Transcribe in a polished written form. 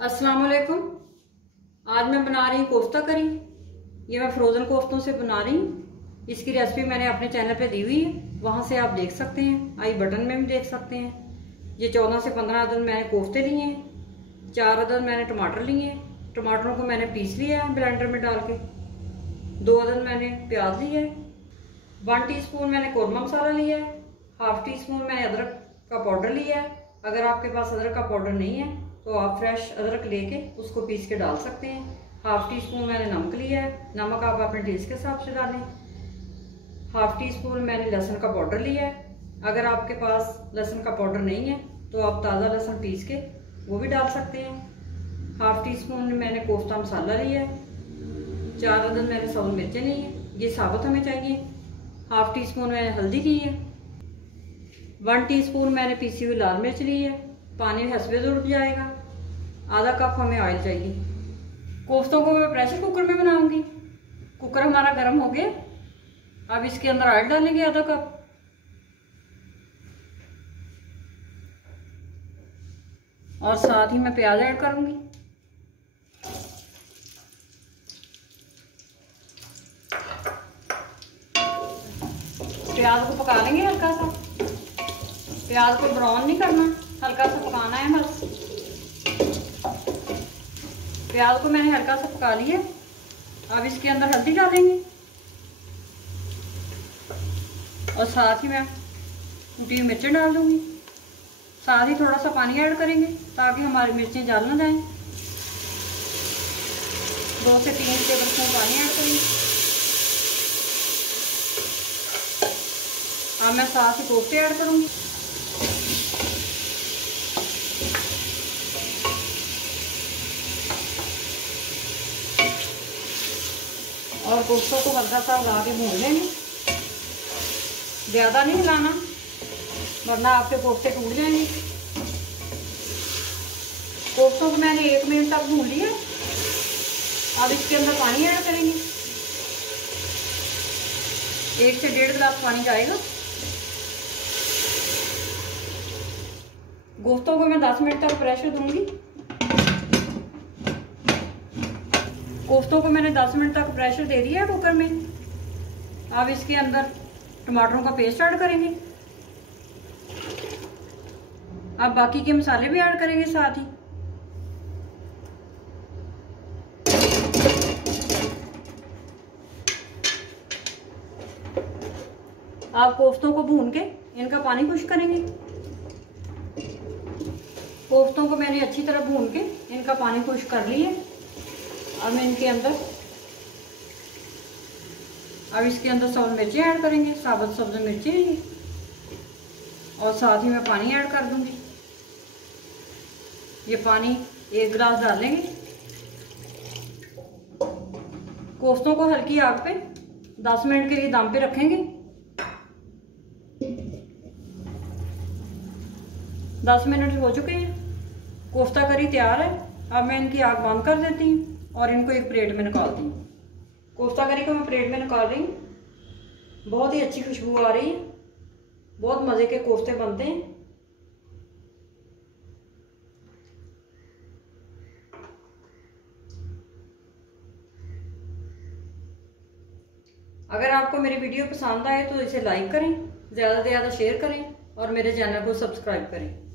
अस्सलाम वालेकुम। आज मैं बना रही हूँ कोफ्ता करी। ये मैं फ्रोज़न कोफ्तों से बना रही हूँ। इसकी रेसिपी मैंने अपने चैनल पे दी हुई है, वहाँ से आप देख सकते हैं। आई बटन में भी देख सकते हैं। ये 14 से 15 अदद मैंने कोफ्ते लिए हैं। 4 अदद मैंने टमाटर लिए हैं। टमाटरों को मैंने पीस लिया है ब्लेंडर में डाल के। 2 अदद मैंने प्याज लिया है। 1 टीस्पून मैंने कौरमा मसाला लिया है। हाफ टी स्पून मैंने अदरक का पाउडर लिया है। अगर आपके पास अदरक का पाउडर नहीं है तो आप फ्रेश अदरक लेके उसको पीस के डाल सकते हैं। हाफ टी स्पून मैंने नमक लिया है। नमक आप अपने टेस्ट के हिसाब से डालें। हाफ टी स्पून मैंने लहसुन का पाउडर लिया है। अगर आपके पास लहसुन का पाउडर नहीं है तो आप ताज़ा लहसुन पीस के वो भी डाल सकते हैं। हाफ टी स्पून मैंने कोफ्ता मसाला लिया है। 4 अदद मैंने सब्ज़ मिर्चें ली हैं, ये साबुत हमें चाहिए। हाफ टी स्पून मैंने हल्दी ली है। 1 टीस्पून मैंने पीसी हुई लाल मिर्च ली है। पानी हस्बे ज़रूरत जाएगा। आधा कप हमें ऑयल चाहिए। कोफ्तों को मैं प्रेशर कुकर में बनाऊंगी। कुकर हमारा गर्म हो गया। अब इसके अंदर ऑयल डालेंगे आधा कप। और साथ ही मैं प्याज ऐड करूंगी। प्याज को पका लेंगे हल्का सा। प्याज को ब्राउन नहीं करना, हल्का सा पकाना है बस। प्याज को मैंने हल्का सा पका लिया। अब इसके अंदर हल्दी डालेंगे और साथ ही मैं कुटी हुई मिर्चें डाल दूंगी। साथ ही थोड़ा सा पानी ऐड करेंगे ताकि हमारी मिर्चें जल ना जाएं। 2 से 3 टेबलस्पून पानी ऐड करेंगे। अब मैं साथ ही कोफ्ते ऐड करूंगी। और कोफ्तों को हल्का सा उड़ा के भून लेंगे। ज़्यादा नहीं हिलाना वरना आपके कोफ्ते टूट जाएंगे। कोफ्तों को मैंने 1 मिनट तक भून लिया। अब इसके अंदर पानी ऐड करेंगे। 1 से 1.5 गिलास पानी जाएगा। कोफ्तों को मैं 10 मिनट तक प्रेशर दूंगी। कोफ्तों को मैंने 10 मिनट तक प्रेशर दे दिया है कुकर में। अब इसके अंदर टमाटरों का पेस्ट ऐड करेंगे। अब बाकी के मसाले भी ऐड करेंगे साथ ही। आप कोफ्तों को भून के इनका पानी खुश्क करेंगे। कोफ्तों को मैंने अच्छी तरह भून के इनका पानी खुश्क कर लिया। अब मैं इनके अंदर इसके अंदर सब्ज़ मिर्चें ऐड करेंगे, साबुत सब्ज़ मिर्चें, और साथ ही मैं पानी ऐड कर दूंगी। ये पानी 1 गिलास डालेंगे। कोफ्तों को हल्की आग पे 10 मिनट के लिए दम पे रखेंगे। 10 मिनट हो चुके हैं। कोफ्ता करी तैयार है। अब मैं इनकी आग बंद कर देती हूँ और इनको एक प्लेट में निकालती हूँ। कोफ्ता करी को मैं प्लेट में निकाल रही हूँ। बहुत ही अच्छी खुशबू आ रही है। बहुत मज़े के कोफ्ते बनते हैं। अगर आपको मेरी वीडियो पसंद आए तो इसे लाइक करें, ज़्यादा से ज़्यादा शेयर करें और मेरे चैनल को सब्सक्राइब करें।